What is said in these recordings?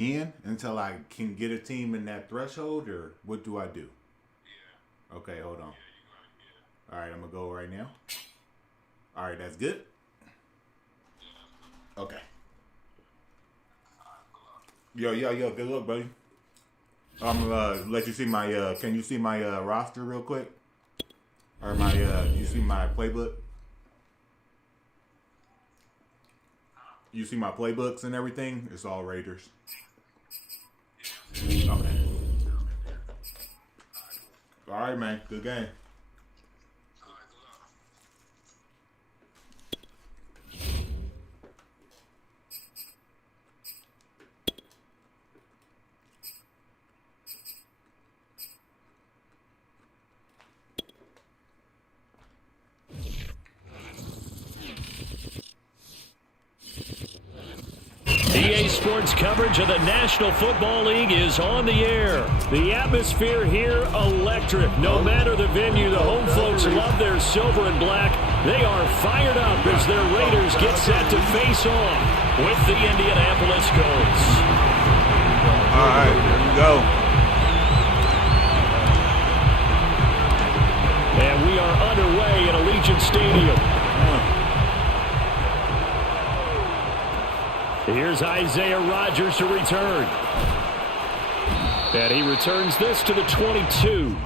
in until I can get a team in that threshold, or what do I do? Yeah. Okay, hold on. Yeah, you got it. Yeah. All right, I'm gonna go right now. All right, that's good. Okay. Yo, good luck, buddy. I'm gonna let you see my. Can you see my roster real quick? Or my? You see my playbook? You see my playbooks and everything? It's all Raiders. Okay. All right, man. Good game. EA Sports coverage of the National Football League is on the air. The atmosphere here, electric. No matter the venue, the home folks love their silver and black. They are fired up as their Raiders get set to face off with the Indianapolis Colts. All right, here we go. And we are underway at Allegiant Stadium. Here's Isaiah Rodgers to return. And he returns this to the 22.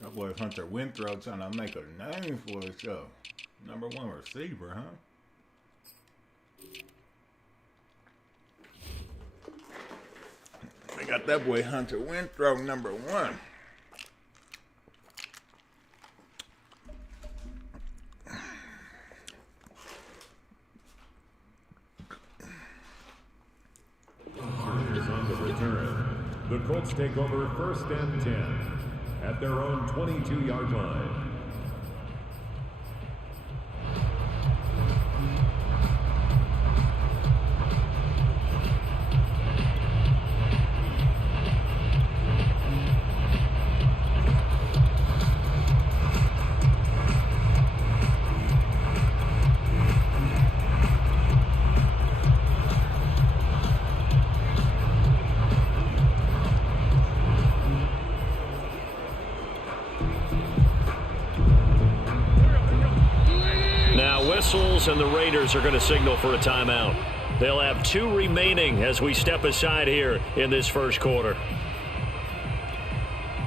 That boy Hunter Winthrop trying to make a name for himself. Number one receiver, huh? They got that boy Hunter Winthrop number one. Is on the return. The Colts take over 1st and 10 at their own 22-yard line. And the Raiders are going to signal for a timeout. They'll have 2 remaining as we step aside here in this first quarter.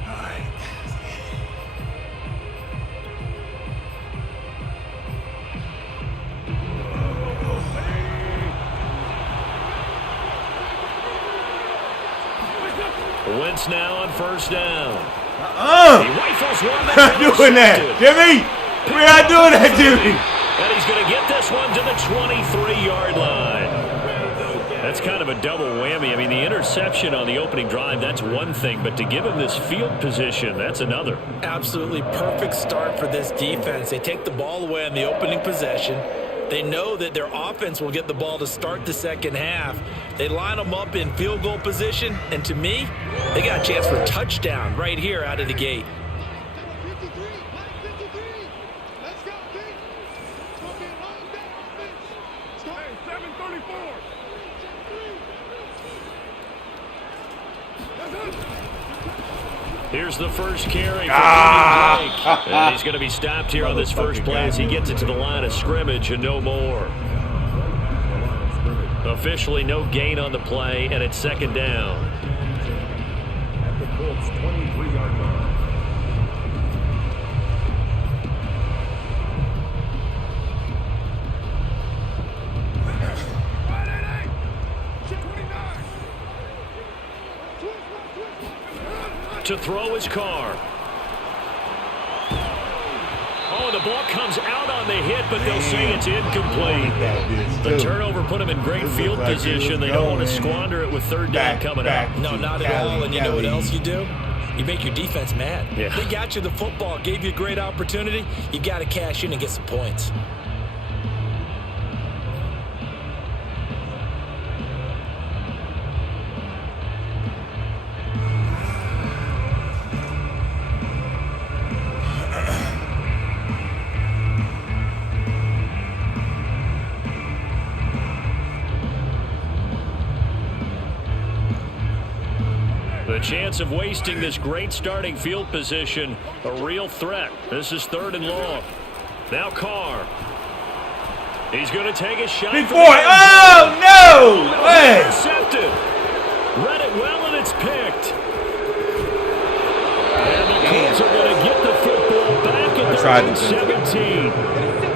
All right. Wentz now on 1st down. He rifles one. not doing that, Jimmy. We're not doing that, Jimmy. And he's going to get this one to the 23-yard line. That's kind of a double whammy. I mean, the interception on the opening drive, that's one thing. But to give him this field position, that's another. Absolutely perfect start for this defense. They take the ball away on the opening possession. They know that their offense will get the ball to start the second half. They line them up in field goal position. And to me, they got a chance for a touchdown right here out of the gate. Here's the first carry for Blake. And he's going to be stopped here on this first play as he gets it to the line of scrimmage and no more. Officially no gain on the play, and it's 2nd down. At the Colts' 23-yard line. To throw his car. Oh, the the ball comes out on the hit, but they'll say it's incomplete. The turnover put them in great field position. They don't want to squander it with third down coming up. No, not at all. And you know what else you do? You make your defense mad. Yeah. They got you the football, gave you a great opportunity. You got to cash in and get some points. The chance of wasting this great starting field position, a real threat. This is 3rd and long. Now Carr. He's going to take a shot. Big boy. Oh, no way. Intercepted. Read it well, and it's picked. And the Colts are going to get the football back at their own 17.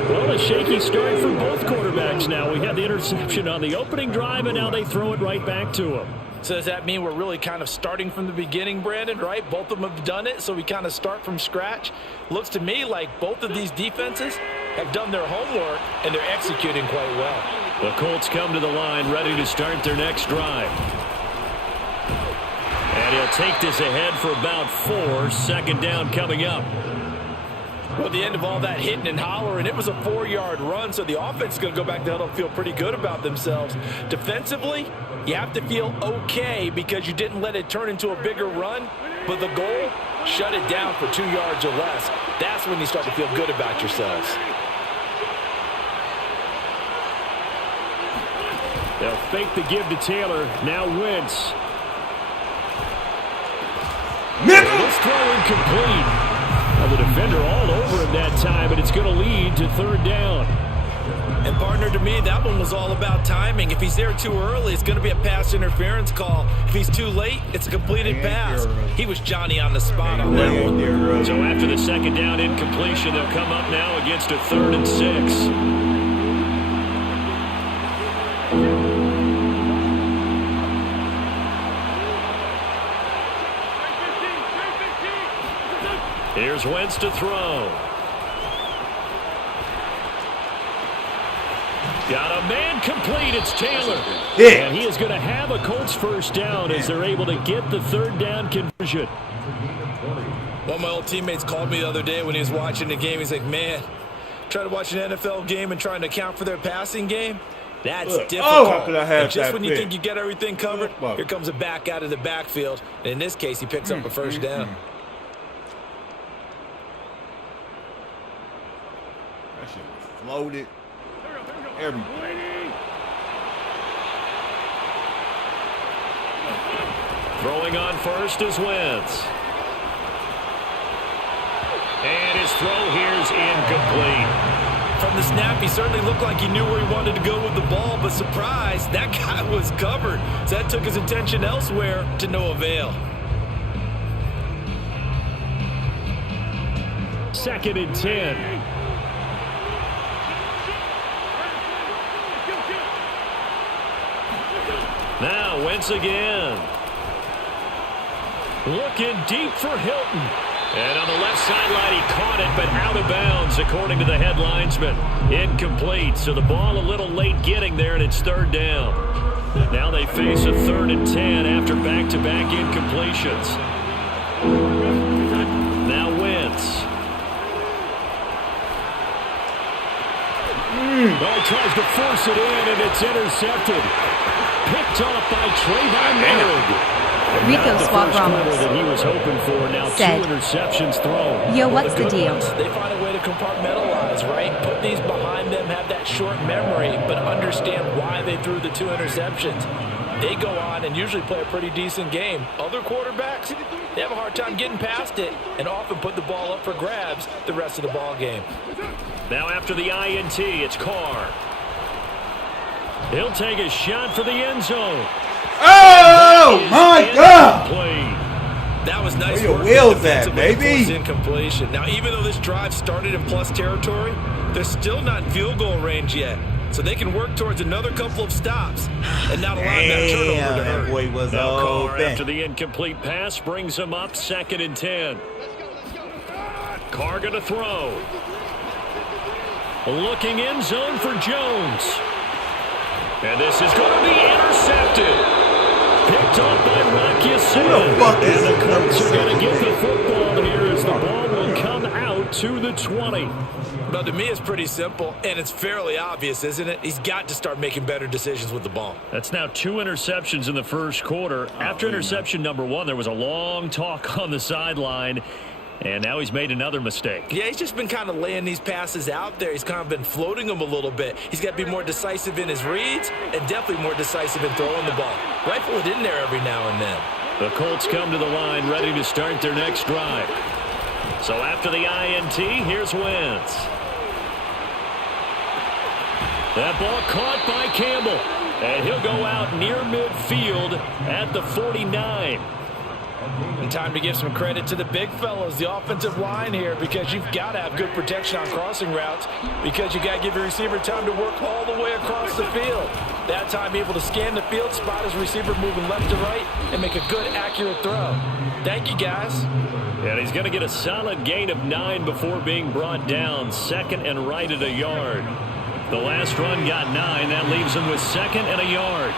Well, a shaky start for both quarterbacks now. We had the interception on the opening drive, and now they throw it right back to him. So does that mean we're really kind of starting from the beginning, Brandon, right? Both of them have done it, so we kind of start from scratch. Looks to me like both of these defenses have done their homework, and they're executing quite well. The Colts come to the line ready to start their next drive. And he'll take this ahead for about 4. Second down coming up. Well, the end of all that hitting and hollering, it was a 4-yard run, so the offense is going to go back to the huddle and feel pretty good about themselves. Defensively, you have to feel okay because you didn't let it turn into a bigger run, but the goal, shut it down for 2 yards or less. That's when you start to feel good about yourselves. They'll fake the give to Taylor. Now Wentz. This throw incomplete. Well, the defender all over him that time, but it's going to lead to 3rd down. And, partner, to me, that one was all about timing. If he's there too early, it's going to be a pass interference call. If he's too late, it's a completed pass. He was Johnny on the spot on that one. So after the second down incompletion, they'll come up now against a 3rd and 6. Here's Wentz to throw. Got a man complete. It's Taylor. Yeah. And he is going to have a Colts first down as they're able to get the 3rd down conversion. One of my old teammates called me the other day when he was watching the game. He's like, man, trying to watch an NFL game and trying to account for their passing game, that's difficult. Oh, how could I have and just that when you pick? think you get everything covered, here comes a back out of the backfield. And in this case, he picks up a first down. That shit was floated. Everything. Throwing on first is Wentz. And his throw here's incomplete. From the snap, he certainly looked like he knew where he wanted to go with the ball, but surprise, that guy was covered. So that took his attention elsewhere to no avail. 2nd and 10. Now Wentz again. Looking deep for Hilton. And on the left sideline, he caught it, but out of bounds, according to the head linesman. Incomplete, so the ball a little late getting there, and it's 3rd down. Now they face a 3rd and 10 after back-to-back incompletions. Now Wentz. Well, he tries to force it in, and it's intercepted. Picked off by Trayvon Moehrig. Rico Swap Ramos that he was hoping for. Now said, 2 interceptions thrown. Yo, what's the deal? They find a way to compartmentalize, right? Put these behind them, have that short memory, but understand why they threw the 2 interceptions. They go on and usually play a pretty decent game. Other quarterbacks, they have a hard time getting past it and often put the ball up for grabs the rest of the ball game. Now after the INT, it's Carr. He'll take a shot for the end zone. Oh, my God. That was nice Where your work. wheels at, baby? Incompletion. Now, even though this drive started in plus territory, they're still not in field goal range yet. So they can work towards another couple of stops and not allow that turnover to hurt. That boy was Now Carr, open. after the incomplete pass, brings him up 2nd and 10. Carr going to throw. Looking end zone for Jones. And this is going to be intercepted. Picked off by Rocky. And the Colts are going to get the football here as the ball will come out to the 20. Well, to me, it's pretty simple, and it's fairly obvious, isn't it? He's got to start making better decisions with the ball. That's now 2 interceptions in the first quarter. After interception number 1, there was a long talk on the sideline, and now he's made another mistake. Yeah, he's just been kind of laying these passes out there. He's kind of been floating them a little bit. He's got to be more decisive in his reads and definitely more decisive in throwing the ball. Rifle it in there every now and then. The Colts come to the line ready to start their next drive. So after the INT, here's Wentz. That ball caught by Campbell, and he'll go out near midfield at the 49. And time to give some credit to the big fellas, the offensive line here, because you've got to have good protection on crossing routes because you've got to give your receiver time to work all the way across the field. That time able to scan the field, spot his receiver moving left to right, and make a good, accurate throw. Thank you, guys. And he's going to get a solid gain of 9 before being brought down. 2nd and right at a yard. The last run got 9. That leaves him with 2nd and a yard.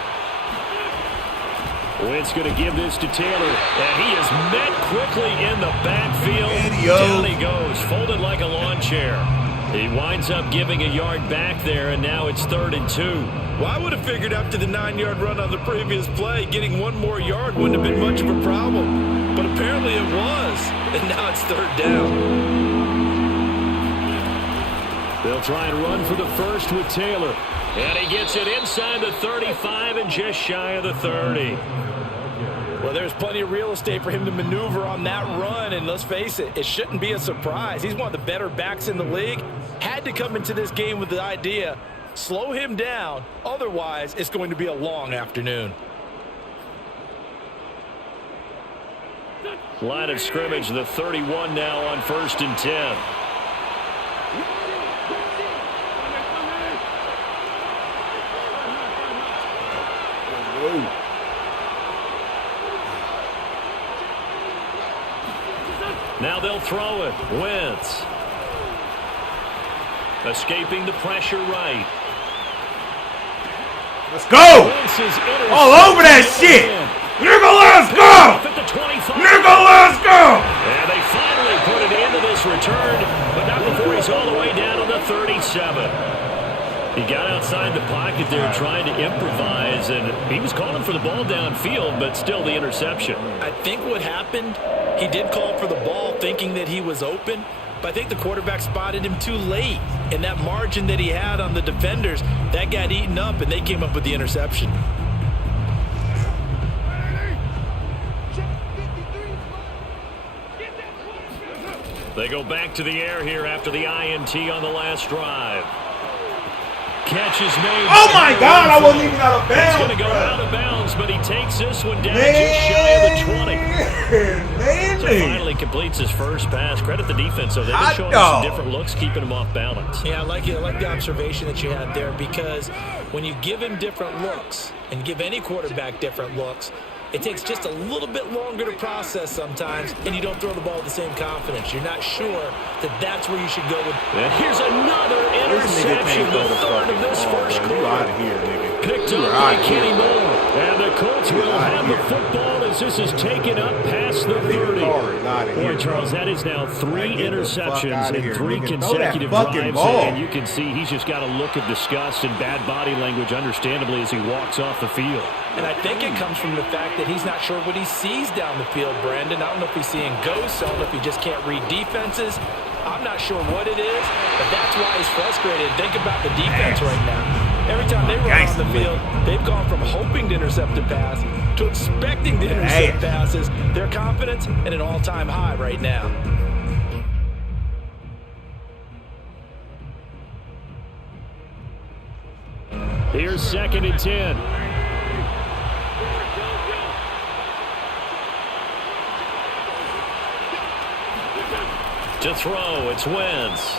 Wentz going to give this to Taylor. And he is met quickly in the backfield. Down he goes, folded like a lawn chair. He winds up giving a yard back there, and now it's 3rd and 2. Well, I would have figured after the 9-yard run on the previous play, getting 1 more yard wouldn't have been much of a problem. But apparently it was, and now it's 3rd down. They'll try and run for the first with Taylor. And he gets it inside the 35 and just shy of the 30. Well, there's plenty of real estate for him to maneuver on that run, and let's face it, it shouldn't be a surprise. He's one of the better backs in the league. Had to come into this game with the idea, slow him down, otherwise it's going to be a long afternoon. Line of scrimmage, the 31 now on 1st and 10. Now they'll throw it. Wentz. Escaping the pressure right. Let's go! All over that shit! Nigga, let's go! Nigga, let's go! And they finally put it into this return, but not before he's all the way down to the 37. He got outside the pocket there trying to improvise, and he was calling for the ball downfield, but still the interception. I think what happened, he did call for the ball thinking that he was open, but I think the quarterback spotted him too late. And that margin that he had on the defenders, that got eaten up, and they came up with the interception. They go back to the air here after the INT on the last drive. Catch is made. Oh my God, I wasn't even out of bounds. He's going to go out of bounds, but he takes this one down just shy of the 20. So finally completes his first pass. Credit the defense, though. They've been showing him some different looks, keeping him off balance. Yeah, I like the observation that you had there, because when you give him different looks and give any quarterback different looks, it takes just a little bit longer to process sometimes, and you don't throw the ball with the same confidence. You're not sure that that's where you should go with. And here's another interception, the 3rd of this first quarter. Picked up by Kenny Moore. And the Colts will have the football as this is taken up past the 30. Boy, Charles, that is now 3 interceptions in 3 consecutive drives. And you can see he's just got a look of disgust and bad body language, understandably, as he walks off the field. And I think it comes from the fact that he's not sure what he sees down the field, Brandon. I don't know if he's seeing ghosts. I don't know if he just can't read defenses. I'm not sure what it is, but that's why he's frustrated. Think about the defense right now. Every time they run on the field, they've gone from hoping to intercept a pass to expecting to intercept passes. Their confidence at an all-time high right now. Here's 2nd and 10. To throw, it's Wentz.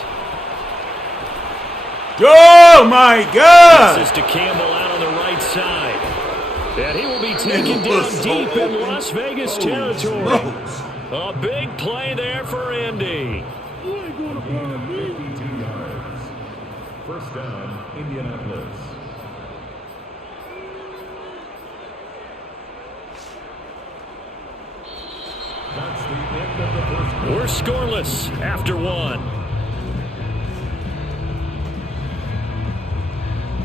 Oh my God! This is to Campbell out on the right side. And he will be taken down deep in Las Vegas territory. A big play there for Indy. first down, Indianapolis. That's the end of the first quarter. We're scoreless after one.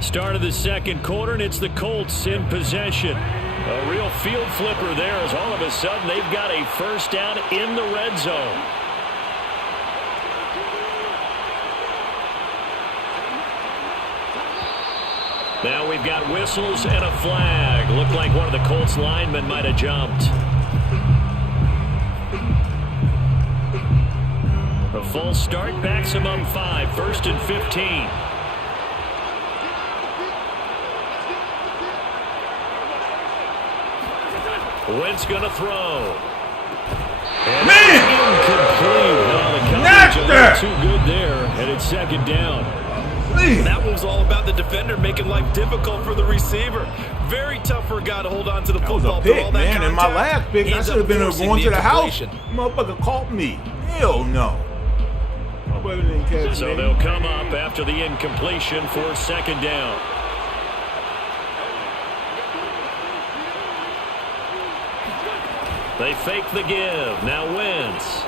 Start of the second quarter, and it's the Colts in possession. A real field flipper there as all of a sudden they've got a first down in the red zone. Now we've got whistles and a flag. Looked like one of the Colts linemen might have jumped. A false start backs him up 5, 1st and 15. Wentz going to throw. And incomplete. No, the coverage a little too good there, and it's second down. That was all about the defender making life difficult for the receiver. Very tough for a guy to hold on to the football. That was a pick, all that man. In my last pick, I should have been going to the house. Motherfucker caught me. Hell no. Motherfucker didn't catch So me. they'll come up after the incompletion for second down. They fake the give. Now Wentz.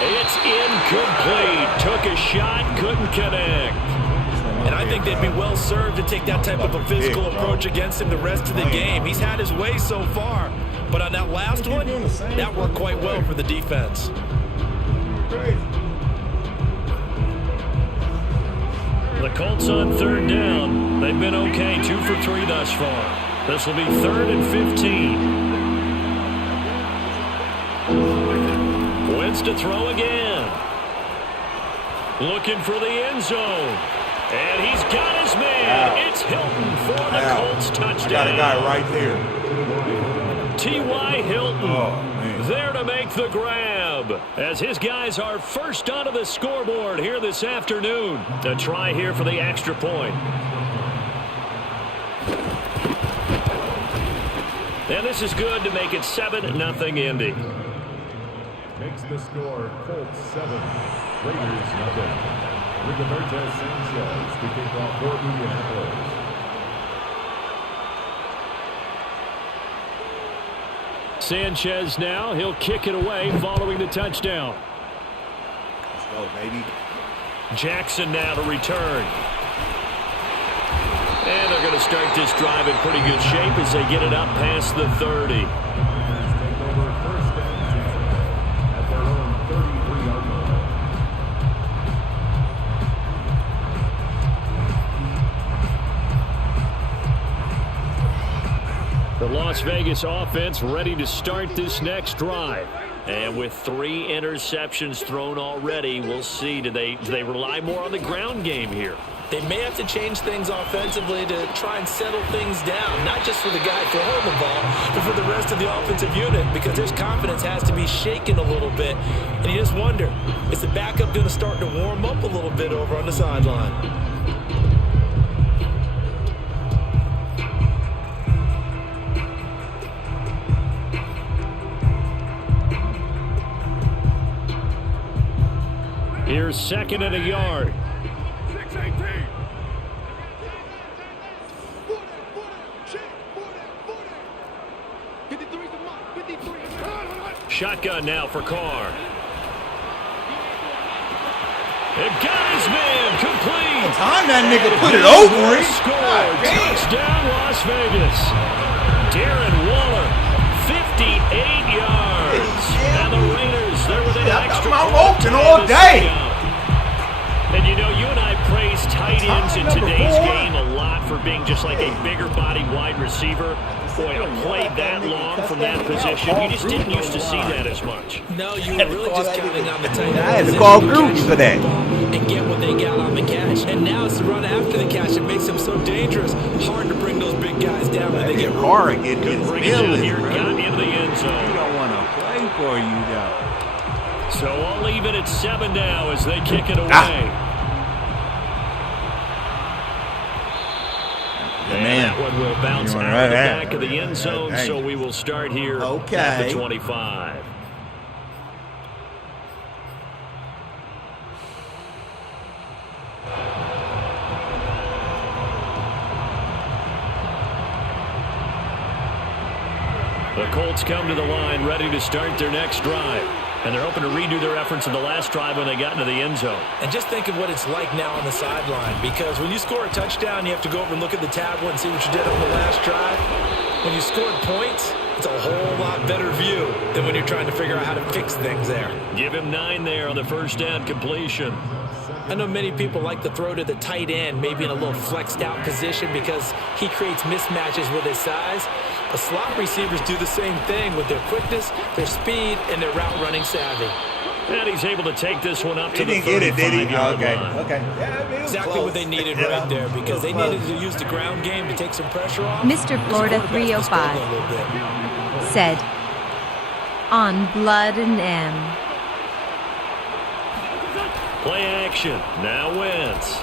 It's incomplete. Took a shot, couldn't connect. And I think they'd be well served to take that type of a physical approach against him the rest of the game. He's had his way so far. But on that last one, that worked quite well for the defense. The Colts on third down. They've been okay, 2 for 3 thus far. This will be 3rd and 15. Wentz to throw again. Looking for the end zone. And he's got his man. It's Hilton for the Colts touchdown. I got a guy right there. T.Y. Hilton man. there to make the grab. As his guys are first onto the scoreboard here this afternoon. A try here for the extra point. And this is good to make it 7-0 Indy. Makes the score Colts 7, Raiders nothing. Rigoberto Sanchez to kick off for Indianapolis. Sanchez now, he'll kick it away following the touchdown. Let's go, baby. Jackson now to return. And they're going to start this drive in pretty good shape as they get it up past the 30. Take over first and 10 at their own 33-yard line. The Las Vegas offense ready to start this next drive. And with 3 interceptions thrown already, we'll see. Do they rely more on the ground game here? They may have to change things offensively to try and settle things down, not just for the guy throwing the ball, but for the rest of the offensive unit, because his confidence has to be shaken a little bit. And you just wonder, is the backup going to start to warm up a little bit over on the sideline? Here's 2nd and a yard. Shotgun now for Carr. It got his man complete. Time that nigga put it over him. Score. Touchdown Las Vegas. Darren Waller, 58 yards. And the Raiders, they're within an extra I'm point open to all this day. thing out. And you know, you and I praise tight ends in today's game a lot for being just like a bigger body wide receiver. Boy, a play that long from that position, you just didn't used to see that as much. No, you were really just counting on the tight end. I had to call Groot for that. And get what they got on the catch. And now it's the run after the catch that makes them so dangerous. Hard to bring those big guys down when they get hard. Get Good his bring it down feelings, here, bro. got into the end You zone. don't want to play for you, though. So I'll leave it at 7 now as they kick it away. And Man. that one will bounce You out wanna of the run back of the end zone, Hey. so we will start here at the 25. Colts come to the line, ready to start their next drive. And they're hoping to redo their efforts in the last drive when they got into the end zone. And just think of what it's like now on the sideline, because when you score a touchdown, you have to go over and look at the tablet and see what you did on the last drive. When you scored points, it's a whole lot better view than when you're trying to figure out how to fix things there. Give him 9 there on the first down completion. I know many people like to throw to the tight end, maybe in a little flexed out position because he creates mismatches with his size. But slot receivers do the same thing with their quickness, their speed, and their route running savvy. And he's able to take this one up to the He didn't get it, did he? 35-yard line. Okay. Yeah, I mean, Exactly what they needed right there, because they needed to use the ground game to take some pressure off. Mr. Florida Because the quarterback's been struggling a 305 little bit. said, on Blood and M. Play action. Now Wentz.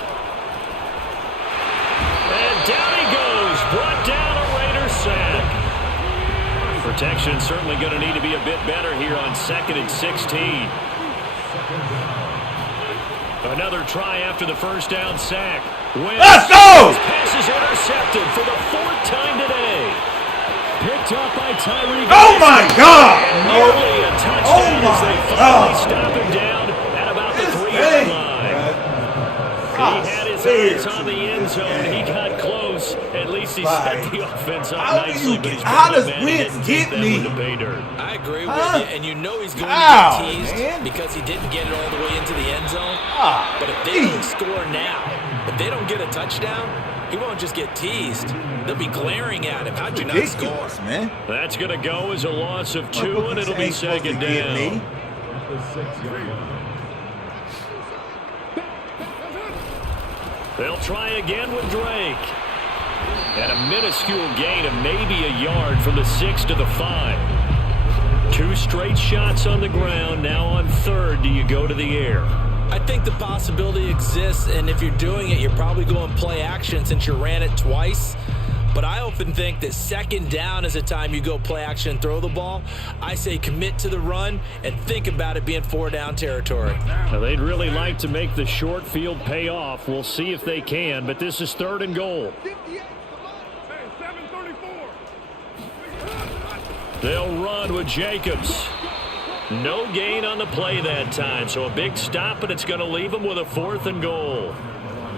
And down he goes. Brought down a Raider sack. Protection certainly going to need to be a bit better here on 2nd and 16. Another try after the first down sack. Wentz. Let's go! His pass is intercepted for the 4th time today. Picked up by Tyreek. Oh my God! Nearly a touchdown Oh as they my finally God. stop him down at about the This 3-yard thing, line. Ah, He had his serious. eyes on the end zone. He got close. At least he set the offense up How do nicely. you but get- he's how probably does mad he Wentz didn't get take that me? one to pay dirt. I agree with Huh? you, and you know he's going Ow, to get teased man. because he didn't get it all the way into the end zone. Ah, But if they don't score now, if they don't get a touchdown, he won't just get teased. They'll be glaring at him. How'd you not score? ridiculous, man. That's going to go as a loss of 2, What and the it'll be Saints supposed to 2nd give me? down. The 6-yard line. They'll try again with Drake. At a minuscule gain of maybe a yard from the 6 to the 5. 2 straight shots on the ground. Now on 3rd, do you go to the air? I think the possibility exists, and if you're doing it, you're probably going play action since you ran it twice. But I often think that 2nd down is the time you go play action and throw the ball. I say commit to the run and think about it being 4-down territory. Now, they'd really like to make the short field pay off. We'll see if they can, but this is 3rd and goal. They'll run with Jacobs. No gain on the play that time, so a big stop, and it's going to leave them with a 4th and goal.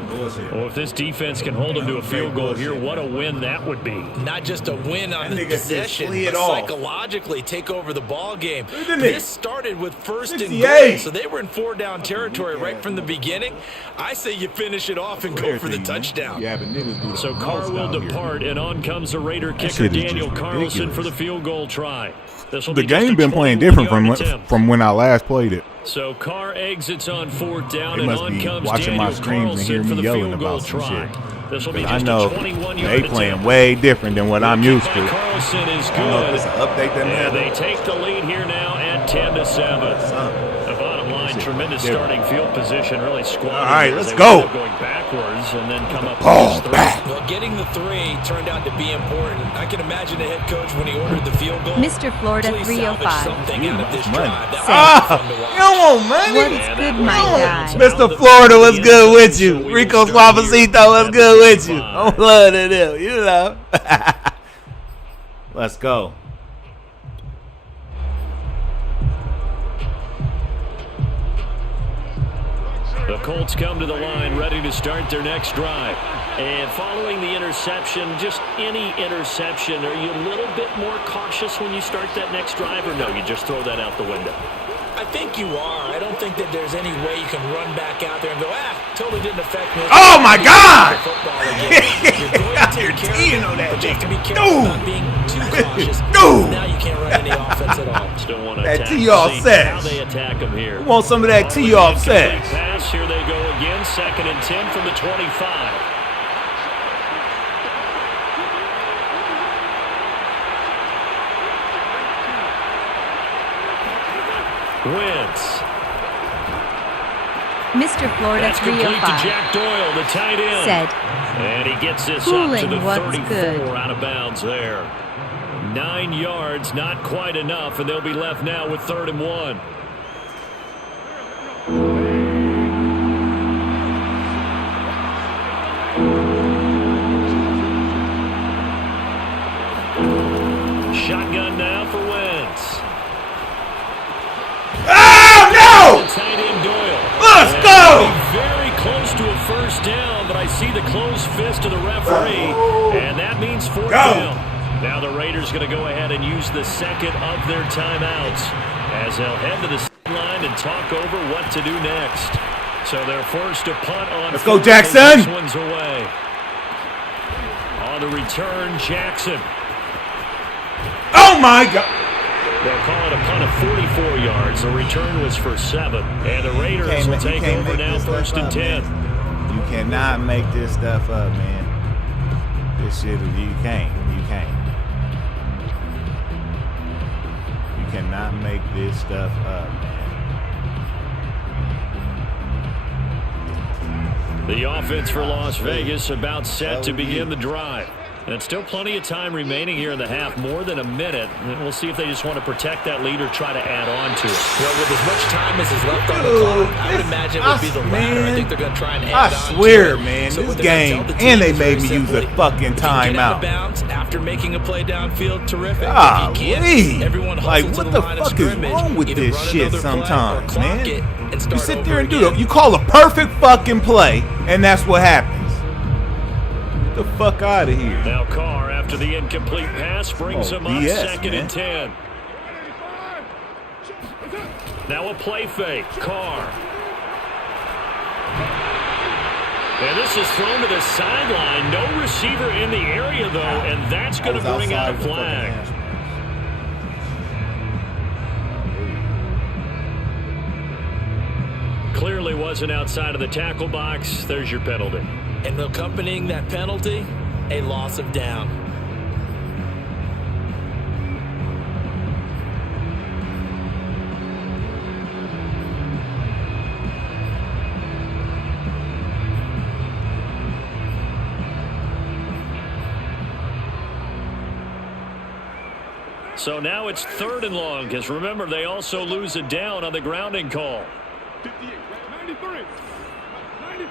Well, if this defense can hold them to a field goal here, what a win that would be. Not just a win on That the nigga just possession, slid but off. psychologically take over the ball game. Isn't it? This started with 1st and 68. goal, so they were in 4-down territory right from the beginning. I say you finish it off and go for the touchdown. Yeah, but niggas do the So most Carr will out here. depart, and on comes the Raider kicker shit is Daniel just Carlson for ridiculous. the field goal try. This'll The be just game a been playing different 21-yard attempt. from when I last played it. So Carr exits on 4th down, They and must on be comes watching my Daniel screens and hear Carlson for me the yelling field goal about some try. shit. This will be I just know a 21-yard they playing attempt. way different than what I'm used By to. Carlson is I don't know if good. it's an update that And they matters. take the lead here now at 10-7. The bottom line, tremendous starting field position, really squandered. All right, there. let's They go. wound up going backwards and then come up Ball with 3. back. Well, getting the 3 turned out to be important. I can imagine the head coach when he ordered the field goal. Mr. Florida Please salvage 305 something out of this Money. drive. That Ah, was fun to watch. you don't want money. What's good, my guy? Mr. Florida, what's good with you? Rico Suavecito, what's good with you? I'm loving it, you know. Let's go. The Colts come to the line ready to start their next drive. And following the interception, just any interception, are you a little bit more cautious when you start that next drive, or no, you just throw that out the window? I think you are. I don't think that there's any way you can run back out there and go, totally didn't affect me. Oh, my God! Football again. You're going to You're take care teeing of on it, that but you have to be nigga. careful Dude. not being too cautious. Dude. Now you can't run any offense at all. Still want to That attack. T-off See says. how they attack them here. Want some of that T-off Complete says. pass. Here they go again. 2nd and 10 from the 25. Wentz. Mr. Florida That's complete to 305 Jack Doyle, the tight end. said, And he gets this up to Cooling, the what's 34 good? out of bounds there. 9 yards, not quite enough, and they'll be left now with 3rd and 1. Shotgun now for closed fist to the referee, and that means fourth down. Now the Raiders going to go ahead and use the second of their timeouts as they'll head to the sideline and talk over what to do next. So they're forced to punt on. Let's go, Jackson. This one's away. On the return, Jackson. Oh, my God. They'll call it a punt of 44 yards. The return was for 7. And the Raiders will take over now, first and 10. You cannot make this stuff up, man. This shit, you can't. You can't. You cannot make this stuff up, man. The offense for Las Vegas about set to begin the drive. And still plenty of time remaining here in the half, more than a minute. And we'll see if they just want to protect that lead or try to add on to it. Well, with as much time as is left on the clock, I would imagine it would be the latter. I think they're going to try and add on to it. I swear, man, So this what they're gonna game, tell the team and they is made very me use a simply, fucking if you get out of timeout. bounds after making a play downfield, terrific. Ah, If you can't, wee. everyone Like, hustles what to the line of fuck is scrimmage, wrong with either this run shit another play or sometimes, clock man? it and You start sit over there and do again. it. You call a perfect fucking play, and that's what happens. Get the fuck out of here. Now Carr, after the incomplete pass, brings him up BS, second man. and 10. Now a play fake. Carr. And this is thrown to the sideline. No receiver in the area, though, and that's going to bring out a flag. Clearly wasn't outside of the tackle box. There's your penalty. And accompanying that penalty, a loss of down. So now it's 3rd and long, because remember, they also lose a down on the grounding call. 58, 93. 93.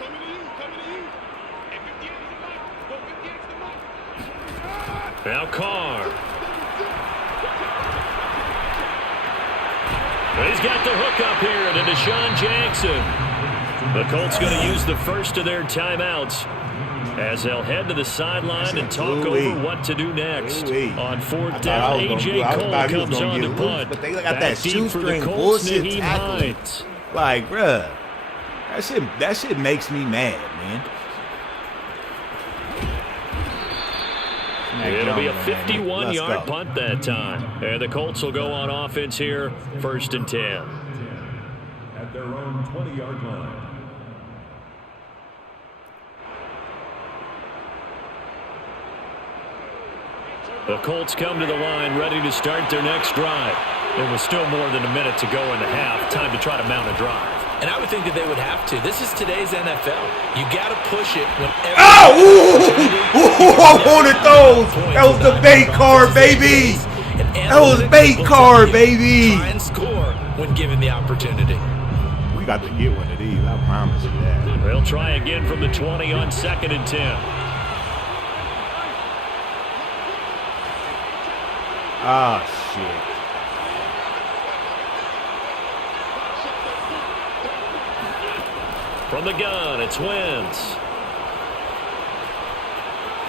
Coming to you. And 58 is the mark. Go 58 is the mark. Now Carr. He's got the hook up here to Deshaun Jackson. The Colts going to use the first of their timeouts as they'll head to the sideline and talk over what to do next. On 4th down, A.J. Cole comes on to punt. But they got Back that deep for the shoestring Colts, bullshit Naheem tackling. Hines. Like, bruh, that shit makes me mad, man. It'll be a 51-yard punt that time. And the Colts will go on offense here, 1st and 10. At their own 20-yard line. The Colts come to the line ready to start their next drive. There was still more than a minute to go in the half. Time to try to mount a drive. And I would think that they would have to. This is today's NFL. You got to push it whenever. I wanted those. That was the bait card, baby. That was bait card, baby. Try and score when given the opportunity. We got to get one of these. I promise you that. They'll try again from the 20 on 2nd and 10. Ah, shit. From the gun, it's Wentz.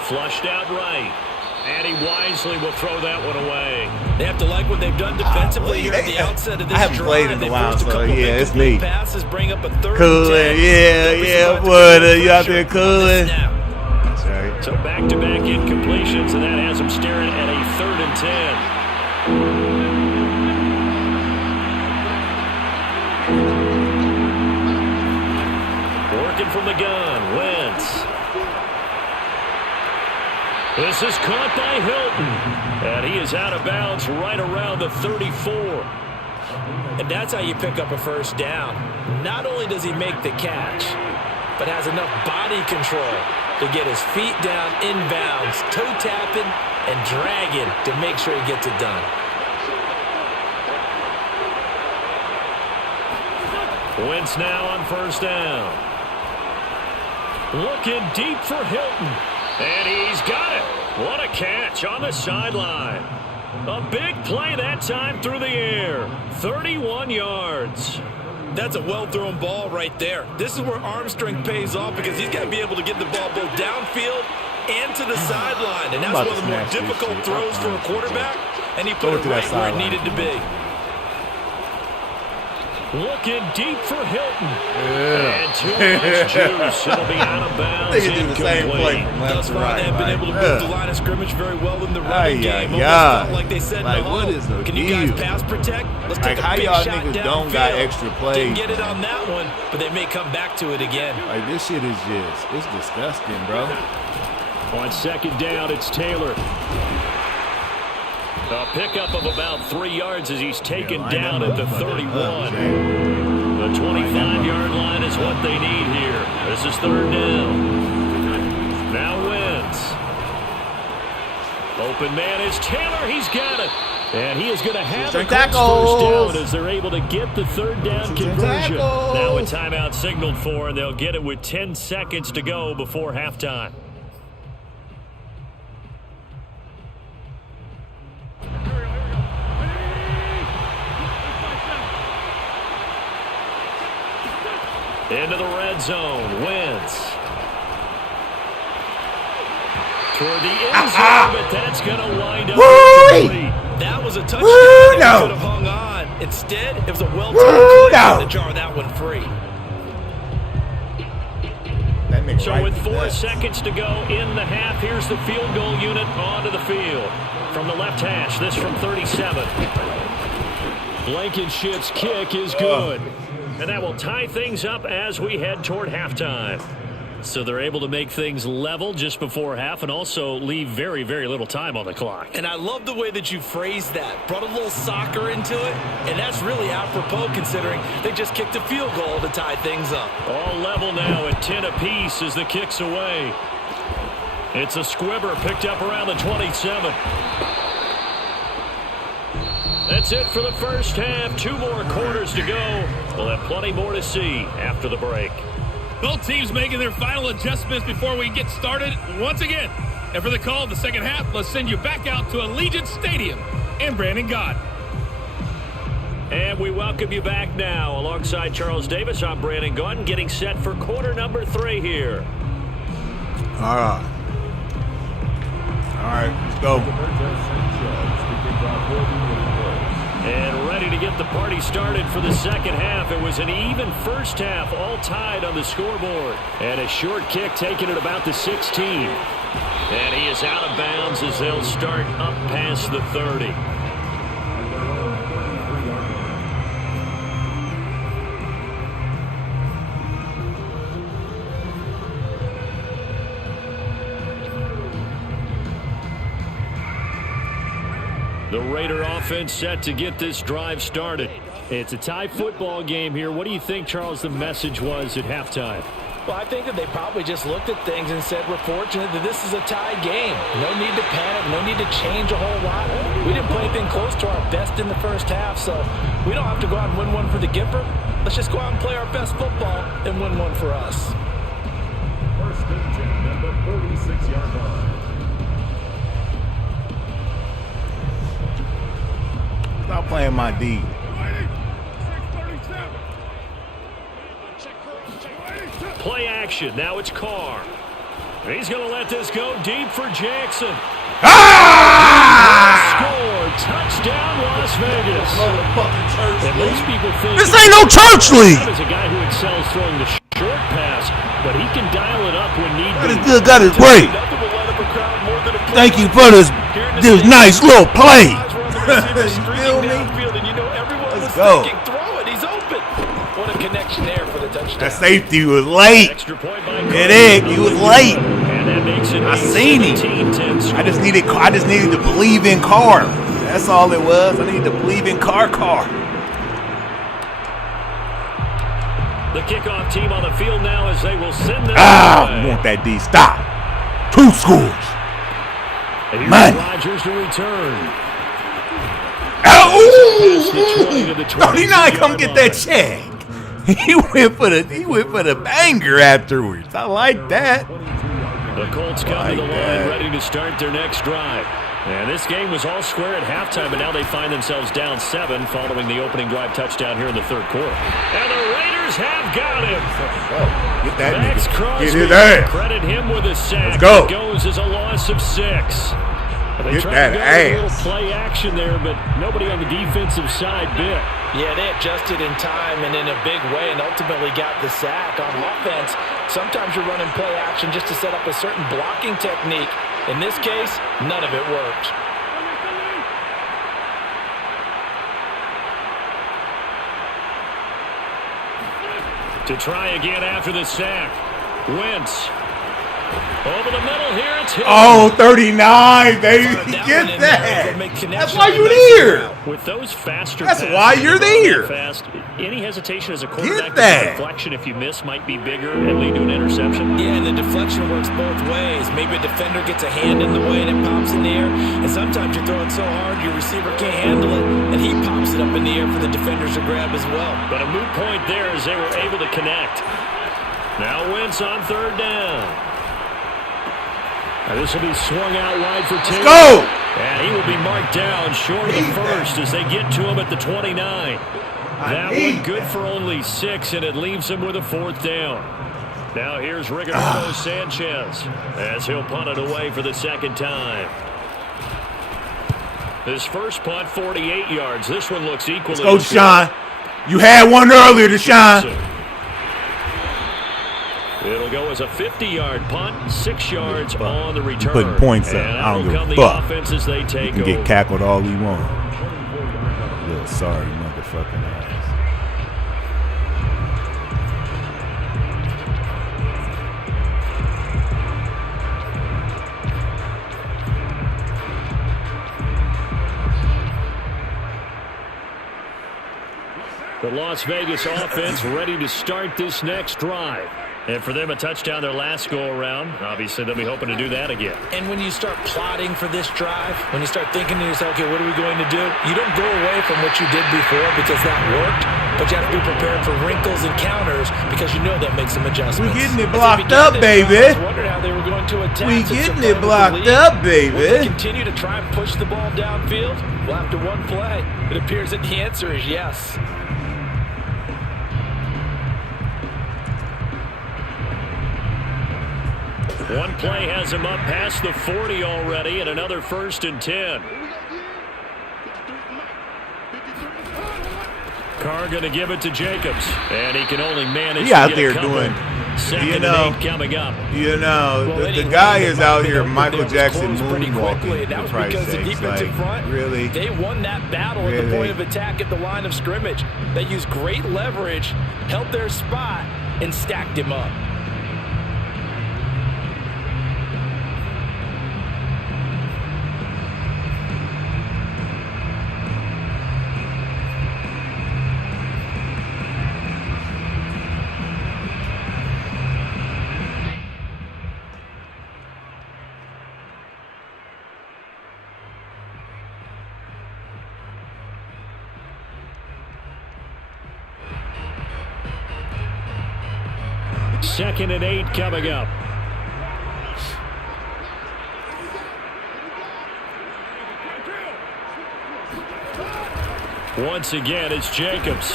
Flushed out right. And he wisely will throw that one away. They have to like what they've done defensively here at the outset of this I haven't drive. played in a while, so yeah, it's me. Passes bring up a 3rd Cooling, and 10. yeah, boy, you out there cooling. So back-to-back incompletions, and that has him staring at a 3rd and 10. Working from the gun, Wentz. This is caught by Hilton, and he is out of bounds right around the 34. And that's how you pick up a 1st down. Not only does he make the catch, but has enough body control to get his feet down inbounds, toe tapping and dragging to make sure he gets it done. Wentz now on 1st down. Looking deep for Hilton. And he's got it. What a catch on the sideline. A big play that time through the air. 31 yards. That's a well-thrown ball right there. This is where arm strength pays off because he's got to be able to get the ball both downfield and to the sideline. And that's one of the more difficult throws for a quarterback, and he put it right where it needed to be. Looking deep for Hilton. Yeah. And too much juice. It'll be out of bounds. They can do the same play from left Thus to far, right. they have been able to move the line of scrimmage very well in the running game. Almost felt like they said, like, no, what is the can you guys pass protect? Let's take a how big y'all shot niggas downfield. don't got extra plays? Didn't get it on that one, but they may come back to it again. Like, this shit is it's disgusting, bro. On second down, it's Taylor. A pickup of about 3 yards as he's taken down at the 31. The 25-yard line is what they need here. This is third down. Now Wentz. Open man is Taylor. He's got it. And he is going to have the first down as they're able to get the third down conversion. Now a timeout signaled for, and they'll get it with 10 seconds to go before halftime. Into the red zone. Wentz. Toward the end zone, but that's going to wind up. That was a touchdown. He could have hung on. Instead, it was a well-timed to jar that one free. So with 4 seconds to go in the half, here's the field goal unit onto the field. From the left hash, this from 37. Blankenship's kick is good. And that will tie things up as we head toward halftime. So they're able to make things level just before half and also leave very, very little time on the clock. And I love the way that you phrased that. Brought a little soccer into it, and that's really apropos considering they just kicked a field goal to tie things up. All level now at 10 apiece as the kick's away. It's a squibber picked up around the 27. That's it for the first half. 2 more quarters to go. We'll have plenty more to see after the break. Both teams making their final adjustments before we get started once again. And for the call of the second half, let's send you back out to Allegiant Stadium in Brandon God. And we welcome you back now. Alongside Charles Davis, I'm Brandon Gordon, getting set for quarter number 3 here. All right, let's go. And ready to get the party started for the second half. It was an even first half, all tied on the scoreboard. And a short kick taken at about the 16. And he is out of bounds as they'll start up past the 30. The Raider offense set to get this drive started. It's a tie football game here. What do you think, Charles, the message was at halftime? Well, I think that they probably just looked at things and said, we're fortunate that this is a tie game. No need to panic, no need to change a whole lot. We didn't play anything close to our best in the first half, so we don't have to go out and win one for the Gipper. Let's just go out and play our best football and win one for us. First and 10 at the 46-yard line. Stop playing my D. Play action. Now it's Carr. He's going to let this go deep for Jackson. Score. Touchdown, Las Vegas. And most people think this ain't no church league. Is a guy who excels throwing the short pass, but he can dial it up when need be. Got it great. Thank you for this nice little play. Feel me? Let's go. Throw it. He's open. What a connection there for the touchdown. That safety was late. He was late. I seen him. I just needed to believe in Carr. That's all it was. I needed to believe in Carr. The kickoff team on the field now as they will send this I want that D. Stop. 2 scores. Man. Rodgers to return. Oh, 39, come get that check. He went for the banger afterwards. I like that. The Colts come to the line ready to start their next drive. And this game was all square at halftime, but now they find themselves down 7 following the opening drive touchdown here in the third quarter. And the defenders have got him. Get that Max nigga. Crosby, Get his ass. credit him with a sack. Let's go. It goes as a loss of 6. They Get tried that to go with a little ass. play action there, but nobody on the defensive side bit. Yeah, they adjusted in time and in a big way and ultimately got the sack. On offense, sometimes you're running play action just to set up a certain blocking technique. In this case, none of it worked. To try again after the sack. Wentz. Over the middle here, it's hit. Oh, 39, baby. Get that. That's why you're there. With those faster That's passes, why you're there. Fast, any hesitation as a quarterback, Get that. the deflection, if you miss, might be bigger and lead to an interception. Yeah, and the deflection works both ways. Maybe a defender gets a hand in the way and it pops in the air. And sometimes you throw it so hard your receiver can't handle it, and he pops it up in the air for the defenders to grab as well. But a moot point there as they were able to connect. Now Wentz on 3rd down. And this will be swung out wide for 2. Let's go. And he will be marked down short of the first as they get to him at the 29. That one good for only 6, and it leaves him with a 4th down. Now here's Ricardo Sanchez as he'll punt it away for the 2nd time. His first punt, 48 yards. This one looks equally. Let's go, Deshaun. You had one earlier, Deshaun. It'll go as a 50-yard punt, 6 yards on the return. Putting points up. And I don't give a the fuck. offense as they take You can over. get cackled all we want. Little sorry motherfucking ass. The Las Vegas offense ready to start this next drive. And for them, a touchdown their last go-around. Obviously, they'll be hoping to do that again. And when you start plotting for this drive, when you start thinking to yourself, okay, what are we going to do? You don't go away from what you did before because that worked, but you have to be prepared for wrinkles and counters because you know that makes some adjustments. We getting it blocked up, baby. I was wondering how they were going to attack. We since getting they're it playing with the blocked lead. up, Will they baby. continue to try and push the ball downfield? Well, after one play, it appears that the answer is yes. One play has him up past the 40 already, and another 1st and 10. Carr going to give it to Jacobs, and he can only manage He out to there get a couple. doing, 2nd and 8 coming up. the guy is out here Michael Jackson pretty quickly, moonwalking. and that was For Christ's because the sakes, defensive like, front, really? they won that battle at the point of attack at the line of scrimmage. They used great leverage, held their spot, and stacked him up. Second and 8 coming up. Once again, it's Jacobs.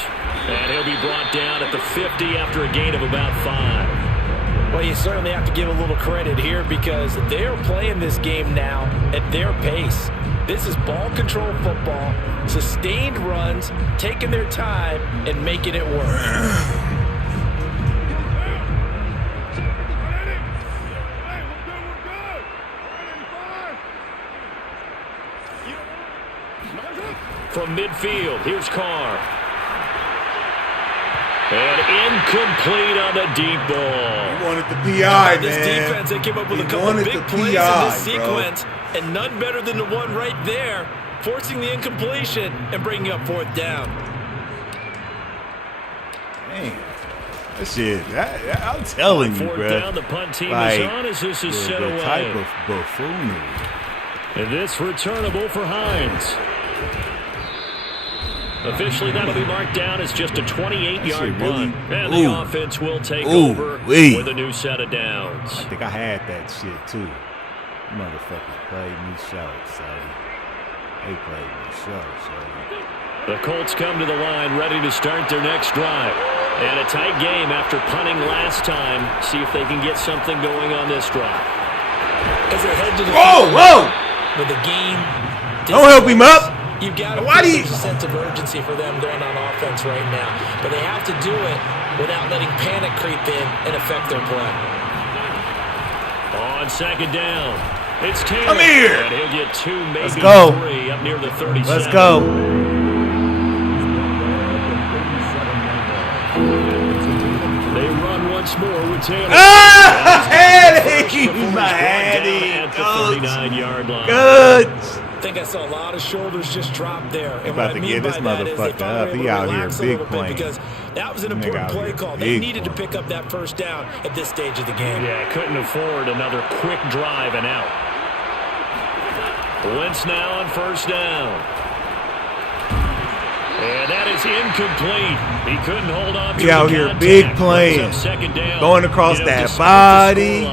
And he'll be brought down at the 50 after a gain of about 5. Well, you certainly have to give a little credit here because they're playing this game now at their pace. This is ball control football, sustained runs, taking their time, and making it work. From midfield, here's Carr. And incomplete on the deep ball. He wanted the PI, This man. defense, they came up with He a couple wanted big the plays PI, in this sequence, and none better than the one right there, forcing the incompletion and bringing up 4th down. Man, that shit, I'm telling you, 4th bro. down, the punt team Like, is on as this is set the away. type of buffoonery. And this returnable for Hines. Officially, that'll be marked down as just a 28-yard really, punt. And the offense will take over wee. with a new set of downs. I think I had that shit, too. Motherfuckers played me short, son. They played me short, son. The Colts come to the line ready to start their next drive. And a tight game after punting last time. See if they can get something going on this drive. As they head to the Whoa! with the game. Don't help him up. You've got to Why do you? a sense of urgency for them going on offense right now. But they have to do it without letting panic creep in and affect their play. On second down, it's Taylor. Come here. And he'll get 2, maybe Let's go. 3 up near the 37. Let's go. They run once more with Taylor. Ah! At the Good. 39-yard line. Good. I think I saw a lot of shoulders just drop there. And About what to I mean get this by that is they motherfucker finally up. were He able to out here relax a big little bit playing. because that was an Nigga important out play here call. They big needed to playing. pick up that first down at this stage of the game. Yeah, couldn't afford another quick drive and out. Wentz now on first down. And that is incomplete. He couldn't hold on to He out here big playing. Going across that body.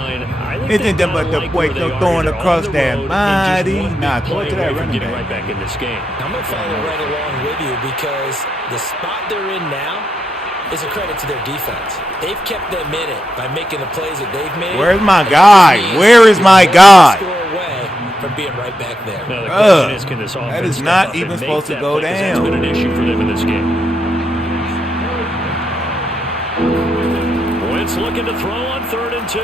Isn't that but the way throwing across that body? Nah, go to that running back. Right back in this game. I'm going to follow right along with you because the spot they're in now is a credit to their defense. They've kept them in it by making the plays that they've made. Where's my guy? Where is my guy? Away from being right back there. Now the question is, can this That offense is not step up even and supposed make to go that play? 'Cause that's down. been an issue for them in this game. Wentz looking to throw on 3rd and 2.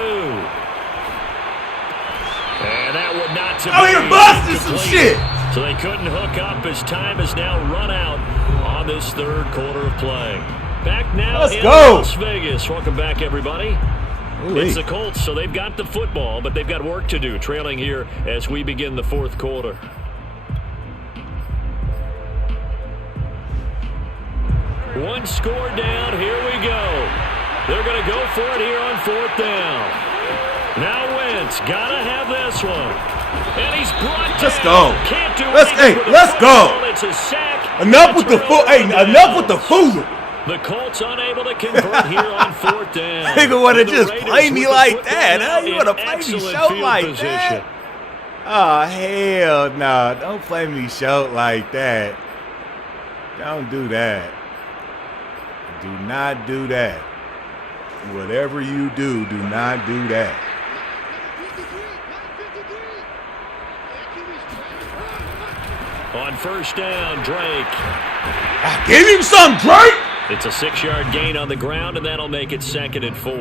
And that would not to Out be here busting some complete. shit. So they couldn't hook up as time has now run out on this 3rd quarter of play. Back now Let's in go. Las Vegas. Welcome back, everybody. It's the Colts, so they've got the football, but they've got work to do, trailing here as we begin the 4th quarter. One score down. Here we go. They're going to go for it here on 4th down. Now Wentz got to have this one. And he's brought down. Let's go. Can't do Let's anything with the let's go. football. It's a sack. Enough with the fool. Hey, enough with the fooling. The Colts unable to convert here on 4th down. Nigga want to The just Raiders play me with the like football that, now huh? You in want to play me excellent short field like position. that? Oh, hell no. Don't play me short like that. Don't do that. Do not do that. Whatever you do, do not do that. On first down, Drake. Give him some, Drake! It's a 6-yard gain on the ground, and that'll make it 2nd and 4.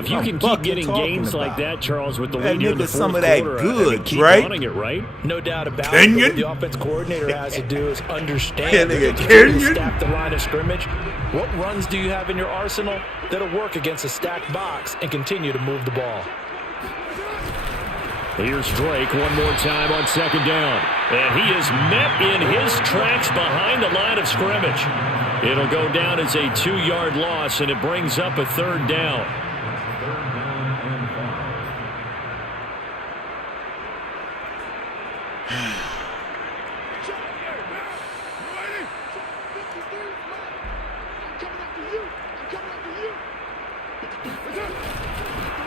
If you I'm can keep fucking getting talking gains like about. that, Charles, with the That lead here in the nigga 4th some of that quarter, good, keep Drake. running it, right? No doubt about Kenyon? it. What the offense coordinator has to do is understand Yeah, that nigga, to continue to Kenyon? stack the line of scrimmage. What runs do you have in your arsenal that'll work against a stacked box and continue to move the ball? Here's Drake one more time on 2nd down. And he is met in his tracks behind the line of scrimmage. It'll go down as a 2-yard loss, and it brings up a 3rd down.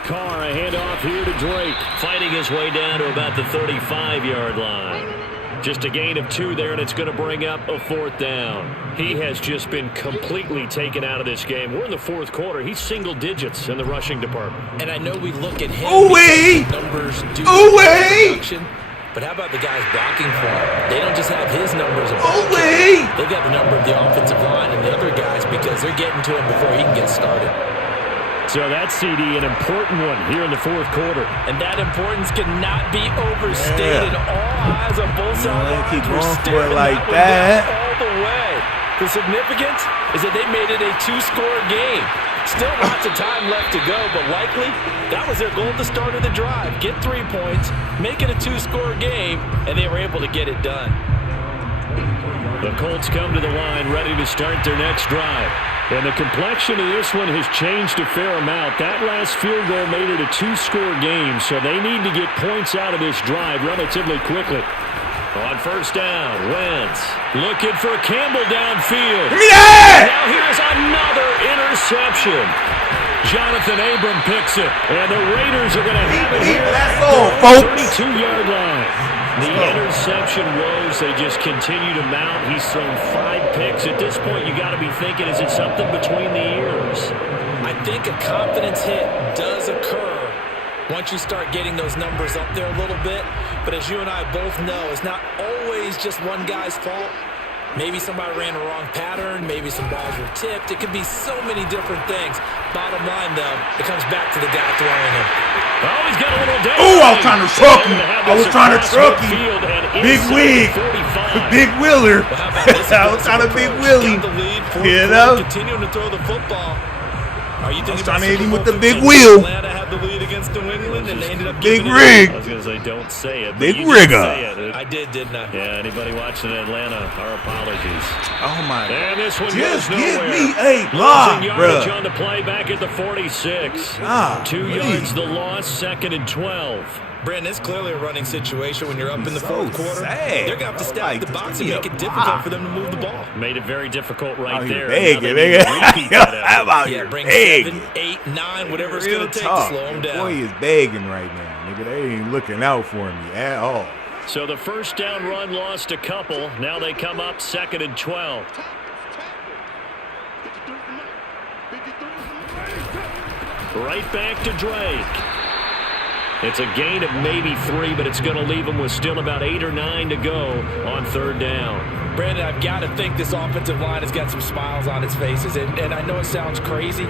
Carr, a handoff here to Drake, fighting his way down to about the 35-yard line. Just a gain of 2 there, and it's going to bring up a 4th down. He has just been completely taken out of this game. We're in the 4th quarter. He's single digits in the rushing department. And I know we look at him. Ooh-wee! Numbers do Ooh-wee! production, but how about the guys blocking for him? They don't just have his numbers. Ooh-wee! They've got the number of the offensive line and the other guys because they're getting to him before he can get started. So that CD, an important one here in the 4th quarter. And that importance cannot be overstated. Yeah. All eyes on both sides. keep We're going for it staring like one that. down all the way. The significance is that they made it a 2-score game. Still lots of time left to go, but likely that was their goal at the start of the drive. Get 3 points, make it a 2-score game, and they were able to get it done. The Colts come to the line ready to start their next drive. And the complexion of this one has changed a fair amount. That last field goal made it a 2-score game, so they need to get points out of this drive relatively quickly. On first down, Wentz looking for Campbell downfield. Give me that! Now here's another interception. Jonathan Abram picks it, and the Raiders are going to have it here That's at all, the folks. 32-yard line. The interception woes, they just continue to mount. He's thrown 5 picks. At this point, you got to be thinking, is it something between the ears? I think a confidence hit does occur once you start getting those numbers up there a little bit. But as you and I both know, it's not always just one guy's fault. Maybe somebody ran a wrong pattern. Maybe some balls were tipped. It could be so many different things. Bottom line, though, it comes back to the guy throwing him. Oh, he's got a little down. Oh, I was trying to truck him. I was trying to truck him. Big wig. Big Wheeler. Well, how about this? I was trying to Big Willie. You know? Continuing to throw the football. Are you thinking trying to hit him with Super the big Bowl wheel. Atlanta had the lead against New England, and they ended up Big giving rig. I was going to say, don't say it. Big you rigger. Say it. I did, didn't I? Yeah, anybody watching Atlanta, our apologies. Oh, my God. And this one Just goes give nowhere. me a block, Losing yardage bruh. on the play back at the 46. 2 yards the loss, 2nd and 12. Brandon, it's clearly a running situation when you're up in the So fourth quarter. sad. They're going to have to stack Like, the box give and me make a it difficult block. for them to move the ball. Made it very difficult right Out there. here begging, nigga. How about Yeah, you bring begging? 7, 8, 9, whatever it's Real going to take talk. to slow them down. Boy is begging right now, nigga. They ain't looking out for me at all. So the first down run lost a couple. Now they come up 2nd and 12. Right back to Drake. It's a gain of maybe 3, but it's going to leave them with still about 8 or 9 to go on 3rd down. Brandon, I've got to think this offensive line has got some smiles on its faces. And I know it sounds crazy,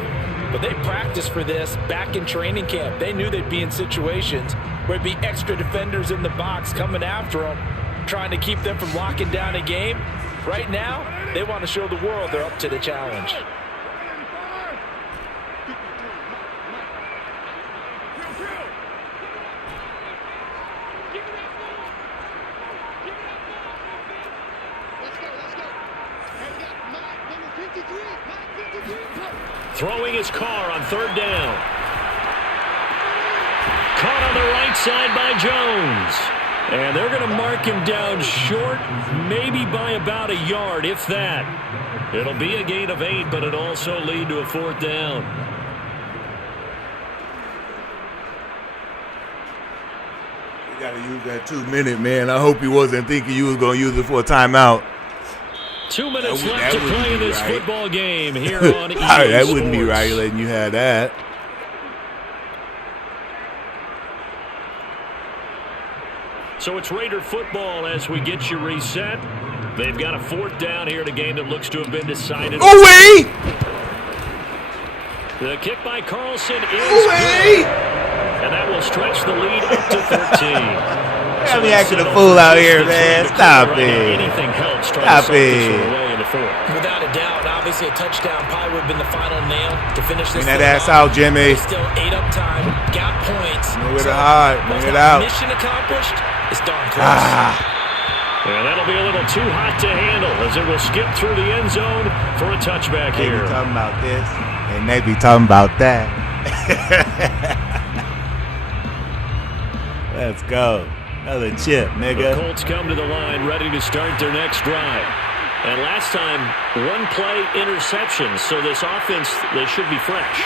but they practiced for this back in training camp. They knew they'd be in situations where it'd be extra defenders in the box coming after them, trying to keep them from locking down a game. Right now, they want to show the world they're up to the challenge. Throwing his car on 3rd down. Caught on the right side by Jones. And they're going to mark him down short, maybe by about a yard, if that. It'll be a gain of 8, but it'll also lead to a 4th down. You got to use that 2-minute, man. I hope he wasn't thinking you was going to use it for a timeout. 2 minutes That left to wouldn't play in be this right. football game here on EA That wouldn't be Sports. right letting you have that. So it's Raider football as we get you reset. They've got a 4th down here in a game that looks to have been decided. Away! The kick by Carlson is Away! good. And that will stretch the lead up to 13. Got me acting a fool out here, man. Stop it. Anything helps trying Stop to start this it. one away in the 4th. Without a doubt, obviously a touchdown probably would have been the final nail to finish this. Bring that thing ass off. out, Jimmy. Still 8 up time, got points. Bring it hard. Bring it out. Mission accomplished. It's darn close. And that'll be a little too hot to handle as it will skip through the end zone for a touchback They here. be talking about this, and they be talking about that. Let's go. Another chip, The nigga. Colts come to the line ready to start their next drive. And last time, 1-play interceptions, so this offense, they should be fresh.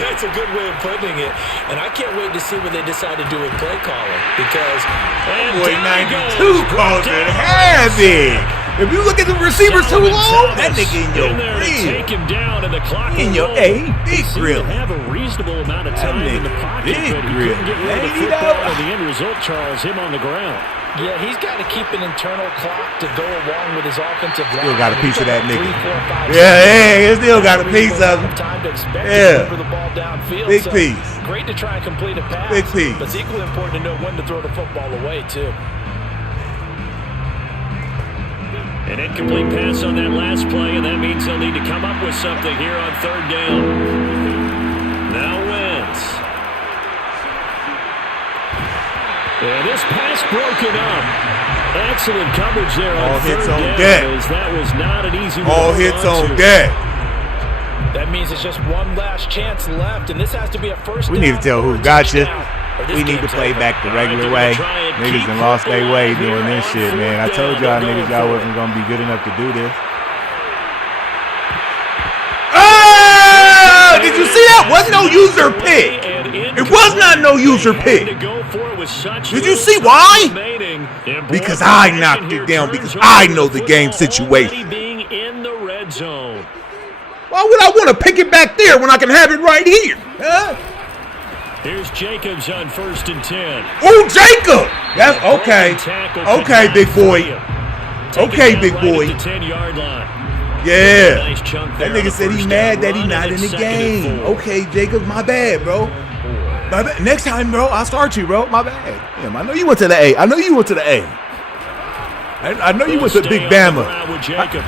That's a good way of putting it. And I can't wait to see what they decide to do with play calling because And Boy, down he 92 goes. calls it Down. heavy. If you look at the receivers too Solomon long, Thomas that nigga in your there to grill. take him down, and the clock In will your roll. big He seemed grill. to have a reasonable amount of That time in the nigga pocket, big but he grill. couldn't get rid of the Ain't he football. though? And the end result, Charles, him on the ground. yeah, he's got to keep an internal clock to go along with his offensive line. Still got a piece of that Three, nigga. 4, 5, Yeah, hey, he still got a piece of him. Time to expect Yeah. to deliver the ball downfield. Big So, piece. Great to try and complete a pass. Big piece. But it's equally important to know when to throw the football away too. An incomplete pass on that last play, and that means they'll need to come up with something here on 3rd down. Now Wentz. And this pass broken up. Excellent coverage there on All hits 3rd on down, deck. as that was not an easy one All to hits hold on to. deck. That means it's just one last chance left, and this has to be a first We down need to tell or who a got you. touchdown, or this We need to game's play over. back the All right, regular they're way. gonna try and Niggas keep done lost their hope way alive doing here this on shit, man. I 4th told down. y'all They're niggas going y'all for it. wasn't gonna be good enough to do this. Oh! Did you see that? Wasn't no user pick. It was not no user pick. Did you see why? Because I knocked it down, because I know the game situation. Why would I want to pick it back there when I can have it right here? Huh? Here's Jacobs on 1st and 10. Oh, Jacob! That's okay. Okay, big boy. Okay, big boy. Yeah. That nigga said he mad that he not in the game. Okay, Jacob, my bad, bro. My bad. Next time, bro, I'll start you, bro. My bad. Damn, I know you went to the A. I know you went to the A. I know you went to Big Bama.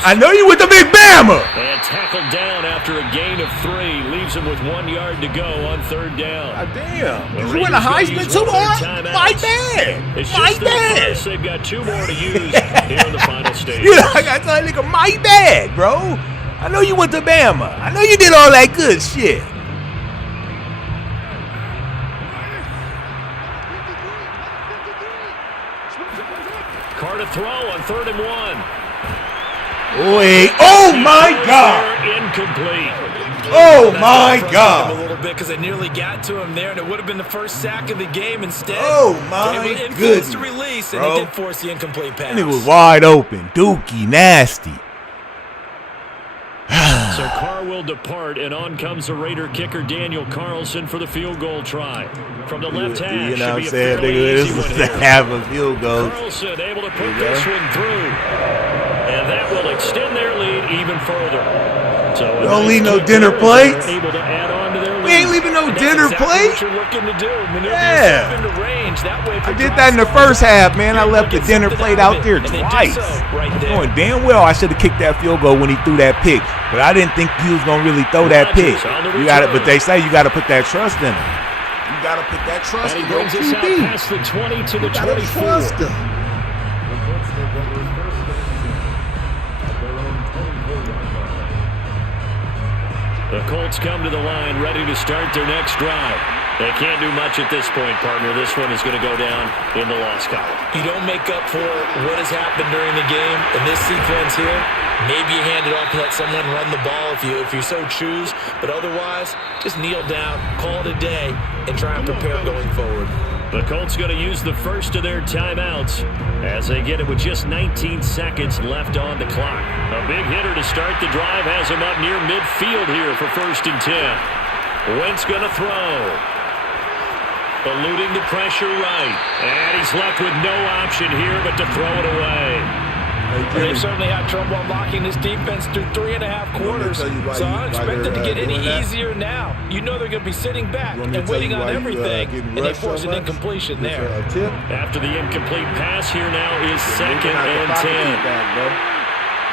I know you went to Big Bama. And tackled down after a gain of 3. Leaves him with 1 yard to go on 3rd down. God damn. Did you win a Heisman too, hard? My bad. My bad. They've got 2 more to use here in the final stage. You know, I got to tell you, nigga, my bad, bro. I know you went to Bama. I know you did all that good shit. Carr to throw on 3rd and 1. Wait. Oh, my God. Incomplete. Oh, my God. A little bit because they nearly got to him there, and it would have been the first sack of the game instead. Oh, my goodness, to release, and bro. he did force the incomplete pass. And it was wide open. Dookie, nasty. So Carr will depart, and on comes the Raider kicker Daniel Carlson for the field goal try. From the left hash, you know what I'm should be a saying, fairly nigga? easy This one is the here. half a field goal. Carlson able to put this one through. And that will extend their lead even further. So We don't leave no dinner plates. Able to add on to their lead. We ain't leaving no dinner plate. What you're looking to do. Maneuver Yeah. yourself into range. That way, if I it did drops that in the back, first half, man. I you're left the looking dinner something plate out out of there it, and they do twice. so right there. Knowing damn well I should have kicked that field goal when he threw that pick. But I didn't think he was going to really throw that pick. You got it, but they say you got to put that trust in him. You got to put that trust And in he your brings us out QB. past the 20 to the You got to 24. trust him. The Colts come to the line ready to start their next drive. They can't do much at this point, partner. This one is going to go down in the loss column. You don't make up for what has happened during the game in this sequence here. Maybe you hand it off to let someone run the ball if you so choose. But otherwise, just kneel down, call it a day, and try and prepare going forward. The Colts going to use the first of their timeouts as they get it with just 19 seconds left on the clock. A big hitter to start the drive has him up near midfield here for 1st and 10. Wentz going to throw. Eluding the pressure right. And he's left with no option here but to throw it away. They've certainly had trouble unlocking this defense through 3.5 quarters. So I don't expect it to get any easier now. You know they're going to be sitting back and waiting on everything, and they force an incompletion there. After the incomplete pass, here now is 2nd and 10.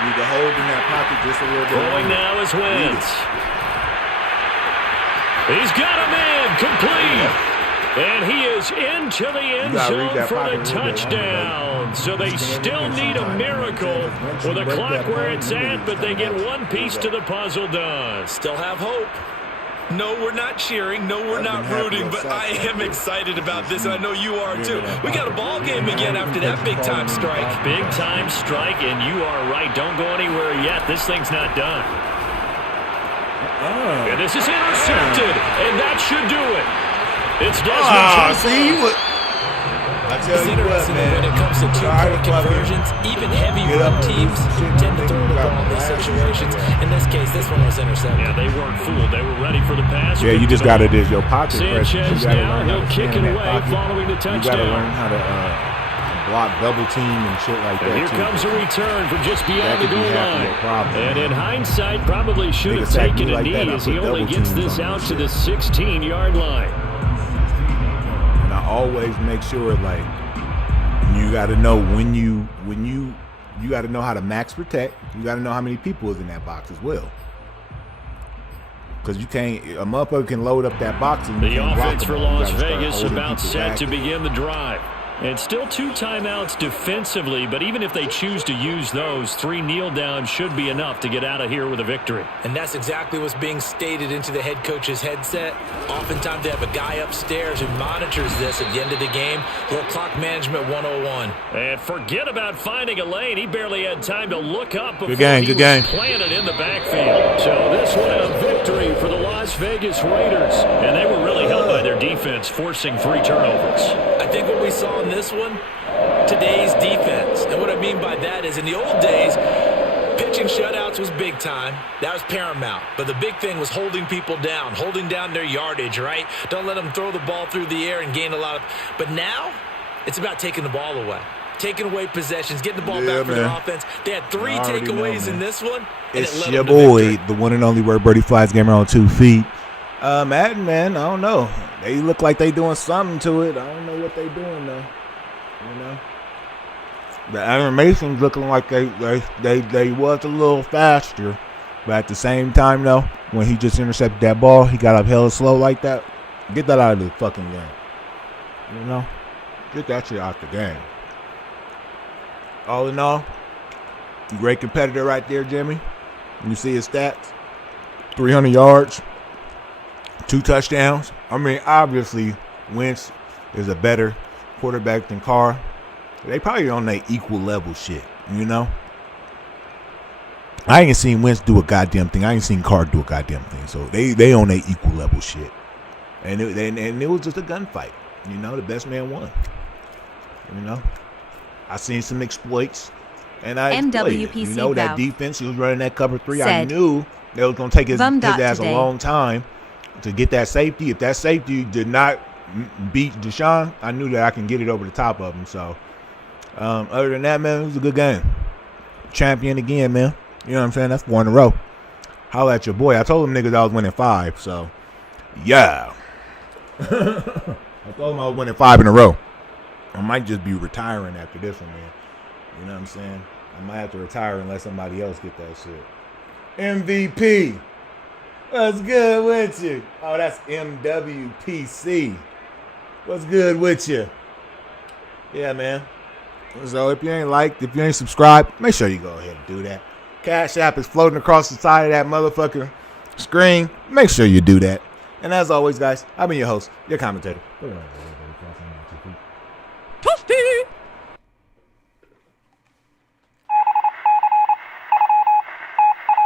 Need to hold in that pocket just a little bit. Throwing now is Wentz. He's got him in, complete. And he is into the end zone for the touchdown. So they still need a miracle with a clock where it's at, but they get one piece to the puzzle done. Still have hope. No, we're not cheering. No, we're not rooting, but I am excited about this, and I know you are too. We got a ball game again after that big-time strike. Big-time strike, and you are right. Don't go anywhere yet. This thing's not done. And this is intercepted, and that should do it. It's Desmond. See what? I tell It's you what, interesting man. when it comes to two-point conversions, even heavy run teams tend to throw the ball in these situations. In this case, this one was intercepted. Yeah, they weren't fooled. They were ready for the pass. Yeah, you just got to do your pocket pressure. Sanchez You got to now, learn how he'll to kick stand it in that away pocket. following the You got to touchdown. learn how to block double team and shit like And that here too. comes a return from just That beyond the could be goal half of line. your problem. And in hindsight, probably should have Nigga sack taken me a like that, knee I as put he only double gets teams this on out that to the shit. 16-yard line. And I always make sure, like, you got to know when you got to know how to max protect. You got to know how many people is in that box as well. Because you can't, a motherfucker can load up that box and you The can't block offense them for all. You Las gotta start Vegas holding about people set back. to begin the drive. And still 2 timeouts defensively, but even if they choose to use those, 3 kneel downs should be enough to get out of here with a victory. And that's exactly what's being stated into the head coach's headset. Oftentimes they have a guy upstairs who monitors this at the end of the game. Little clock management 101. And forget about finding a lane. He barely had time to look up before Good game, he good was game. planted in the backfield. So this one a victory victory for the Las Vegas Raiders. And they were really helped by their defense, forcing 3 turnovers. I think what we saw in this one, today's defense. And what I mean by that is in the old days, pitching shutouts was big time. That was paramount. But the big thing was holding people down, holding down their yardage, right? Don't let them throw the ball through the air and gain a lot of... But now, it's about taking the ball away. Taking away possessions, getting the ball back for their offense. They had 3 takeaways in this one. It's your boy, the one and only word Birdie Flies gamer on 2 feet. Madden, man, I don't know. They look like they doing something to it. I don't know what they doing, though. You know? The animation's looking like they was a little faster. But at the same time, though, when he just intercepted that ball, he got up hella slow like that. Get that out of the fucking game. You know? Get that shit out the game. All in all, great competitor right there, Jimmy. You see his stats. 300 yards. 2 touchdowns. I mean, obviously, Wentz is a better quarterback than Carr. They probably on that equal level shit, you know? I ain't seen Wentz do a goddamn thing. I ain't seen Carr do a goddamn thing. So they on that equal level shit. And it was just a gunfight. You know, the best man won. You know? I seen some exploits. And I exploited. You know, that defense, he was running that cover 3. I knew they was going to take his ass a long time to get that safety. If that safety did not beat Deshaun, I knew that I can get it over the top of him. So, other than that, man, it was a good game. Champion again, man. You know what I'm saying? That's 4 in a row. Holla at your boy. I told them niggas I was winning 5. So, yeah. I told them I was winning 5 in a row. I might just be retiring after this one, man. You know what I'm saying? I might have to retire and let somebody else get that shit. MVP. What's good with you? Oh, that's MWPC. What's good with you? Yeah, man. So if you ain't liked, if you ain't subscribed, make sure you go ahead and do that. Cash App is floating across the side of that motherfucker screen. Make sure you do that. And as always, guys, I've been your host, your commentator. Toasty!